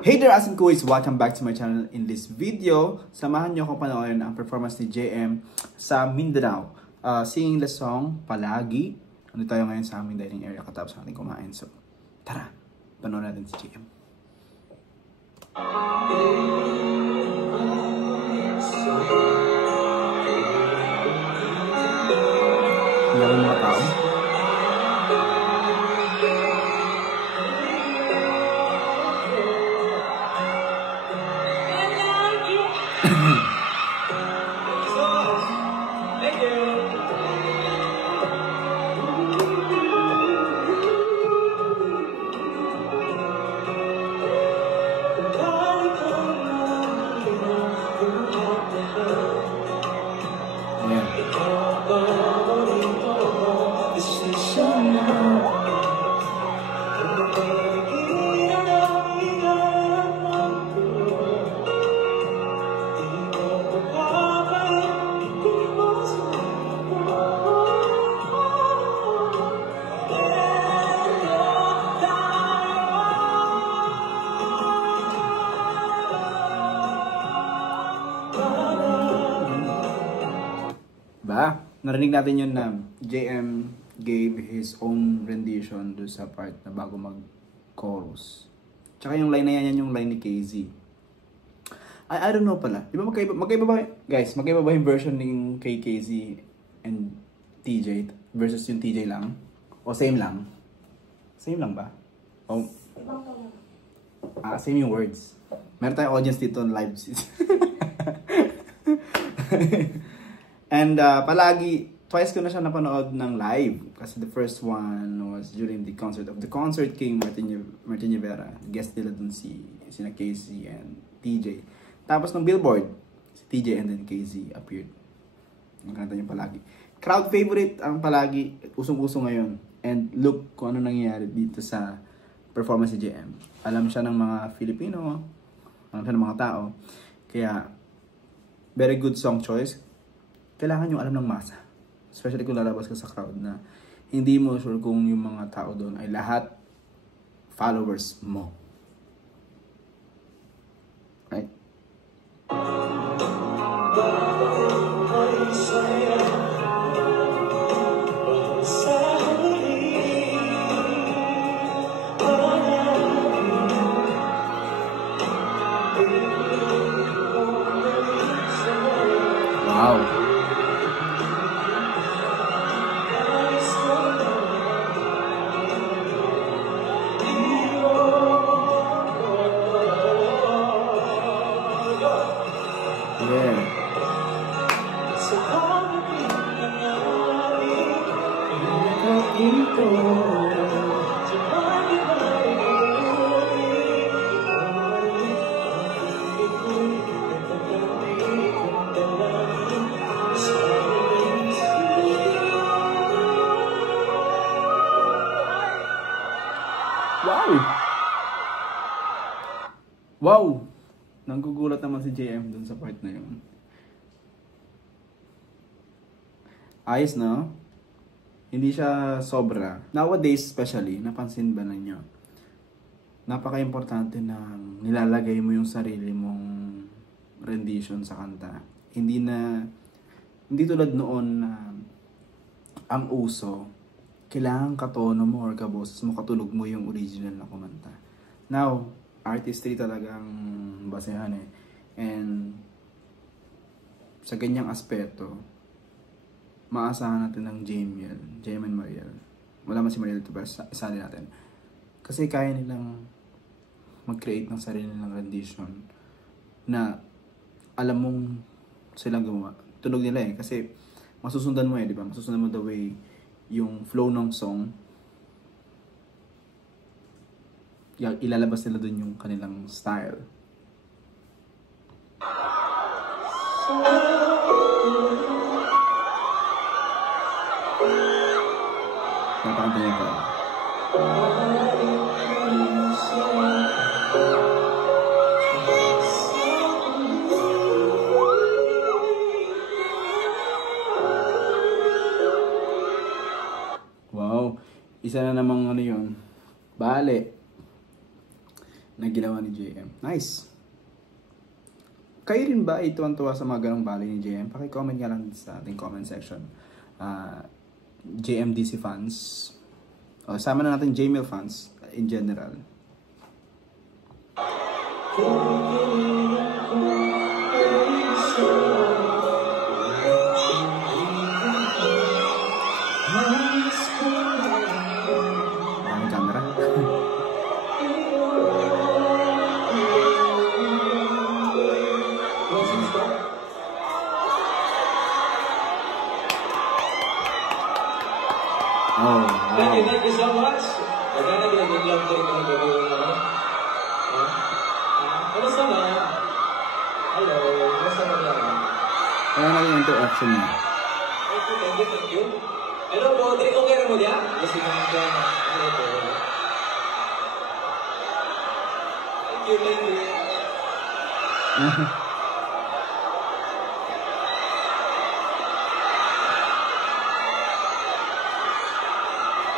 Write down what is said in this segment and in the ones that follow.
Hey there, Asin Kuis! Welcome back to my channel. In this video, samahan niyo akong panoorin ang performance ni JM sa Mindanao. Singing the song, Palagi. Ano tayo ngayon sa aming dining area katapos natin kumain. So, tara, panoorin natin si JM. Meron mga tao. Narinig natin yun na JM gave his own rendition do sa part na bago mag-chorus. Tsaka yung line na yan yung line ni KZ. I don't know pala. Di ba magkaiba ba, guys, magkaiba ba yung version ng kay KZ and TJ versus yung TJ lang? O same lang? Same lang ba? O, same yung words. Meron tayong audience dito on live. And palagi, twice ko na siya napanood ng live. Kasi the first one was during the concert of the Concert King, Martin Rivera. Guest nila dun sina KZ and TJ. Tapos ng Billboard, si TJ and then KZ appeared. Ang kanta niya Palagi. Crowd favorite ang Palagi, usong-uso ngayon. And look kung ano nangyayari dito sa performance ni JM. Alam siya ng mga Filipino, alam siya ng mga tao. Kaya, very good song choice. Kailangan yung alam ng masa. Especially kung lalabas ka sa crowd na hindi mo sure kung yung mga tao doon ay lahat followers mo. Right? Wow. Wow! Nanggugulat naman si JM dun sa part na yun. Ayos na. Hindi siya sobra. Nowadays especially, napansin ba ninyo? Napaka-importante na nilalagay mo yung sarili mong rendition sa kanta. Hindi tulad noon na ang uso, kailangan katono mo or kaboses mo, katulog mo yung original na kumanta. Now, artistry talagang basehan eh. And sa ganyang aspeto, maasahan natin ng JM and Mariel. Wala man si Mariel ito, pero isali natin. Kasi kaya nilang mag-create ng sarili nilang rendition na alam mong silang gumawa. Tunog nila eh. Kasi masusundan mo eh, di ba? Masusundan mo the way yung flow ng song. Ilalabas nila dun yung kanilang style. Napakanta niya pa. Wow. Isa na namang ano yun. Bale. na ginawa ni JM. Nice! Kayo rin ba ay tuwan-tuwa sa mga ganong bali ni JM? Paki-comment nga lang sa ating comment section. JMDC fans. O, sama na natin JML fans in general. Ang camera. Oh, wow. Thank you so much. Naglalagay lang ko rin ang gagawin mo. Kamusta na? Hello, kamusta na lang? Kaya naging interaction niya. Thank you. Hello, Audrey. Okay na mo niya? Yes, naman ka. Thank you.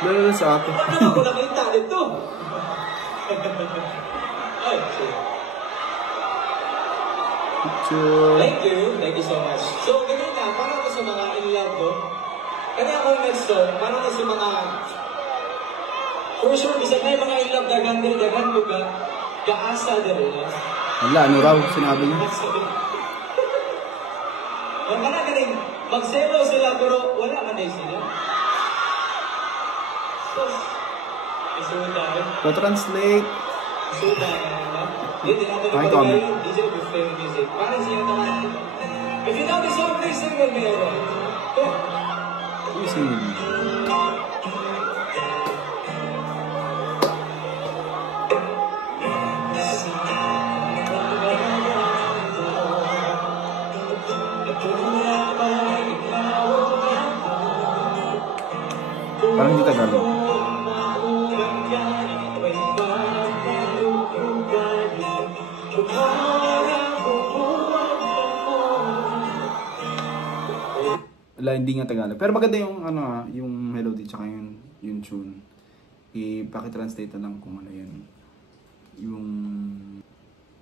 Dahil sa akin. Ano ko nakita dito? Ay, Picture. Thank you so much. So, ganyan na, para ko sa mga in love ko. Kaya ako next song, para ko sa mga for sure, bisa may mga in love dagan mo ka, kaasa din. Wala, ano raw sinabi niya? Huwag ka na galing, magselo sila, pero wala man din sila. So, isuda. Pa-translate. Isuda. Hindi natin napagay yung DJ with flame music. Parang siya naman. If you know the song, please sing with me. Yung singin. Parang hindi Tagalog. Wala, hindi nga Tagalog. Pero maganda yung ano yung melody tsaka yung tune. I-paki-translate na lang kung ano yun. Yung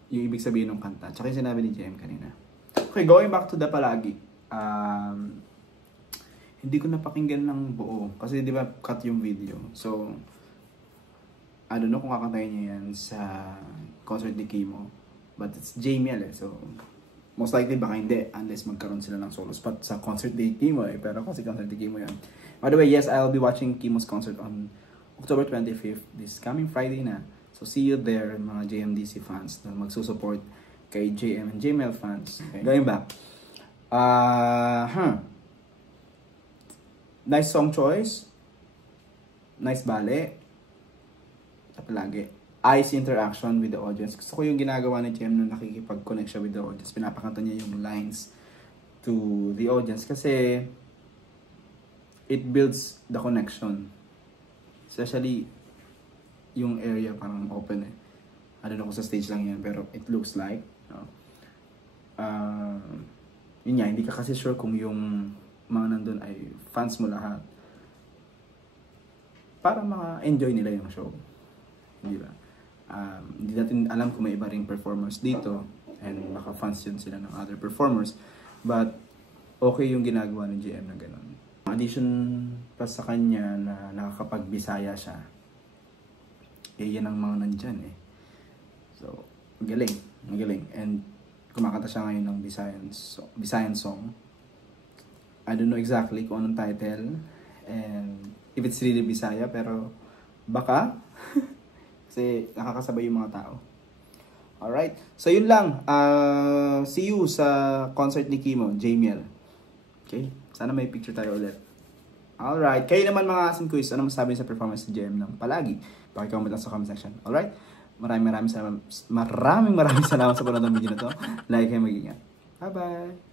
ibig sabihin ng kanta. Tsaka yung sinabi ni JM kanina. Okay, going back to the palagi. Hindi ko napakinggan ng buo. Kasi di ba cut yung video. So, I don't know kung kakantayin niya yan sa concert ni Kimo. But it's JML eh. So, most likely baka hindi. Unless magkaroon sila ng solo spot sa concert ni Kimo eh. Pero kasi concert ni Kimo yan. By the way, yes, I'll be watching Kimo's concert on October 25th. This coming Friday na. So, see you there, mga JMDC fans na magsusupport kay JM and JML fans. Okay. Going back. Nice song choice. Nice bale. Sa palagi. Eyes interaction with the audience. Gusto ko yung ginagawa ni JM na nakikipag-connect siya with the audience. Pinapakanta niya yung lines to the audience. Kasi it builds the connection. Especially yung area parang open eh. I don't know kung sa stage lang yan, pero it looks like. Yun nga, hindi ka kasi sure kung yung mga nandun ay fans mo lahat. Para maka-enjoy nila yung show. Di ba? Hindi natin alam kung may iba ring performers dito. And baka fans yun sila ng other performers. But, okay yung ginagawa ng GM na gano'n. Addition pa sa kanya na nakakapag-Bisaya siya. Yan ang mga nandyan eh. So, magaling. Magaling. And kumakanta siya ngayon ng Visayan song. I don't know exactly kung anong title and if it's really Bisaya, pero baka kasi nakakasabay yung mga tao. Alright, so yun lang. See you sa concert ni Kimo, JML. Okay, sana may picture tayo ulit. Alright, kayo naman mga asin quiz, ano masabi sa performance ni JM ng palagi? Pakicomment lang sa comment section. Alright, maraming salamat sa panonood ng video na to. Like kayo, mag-ingat. Bye bye.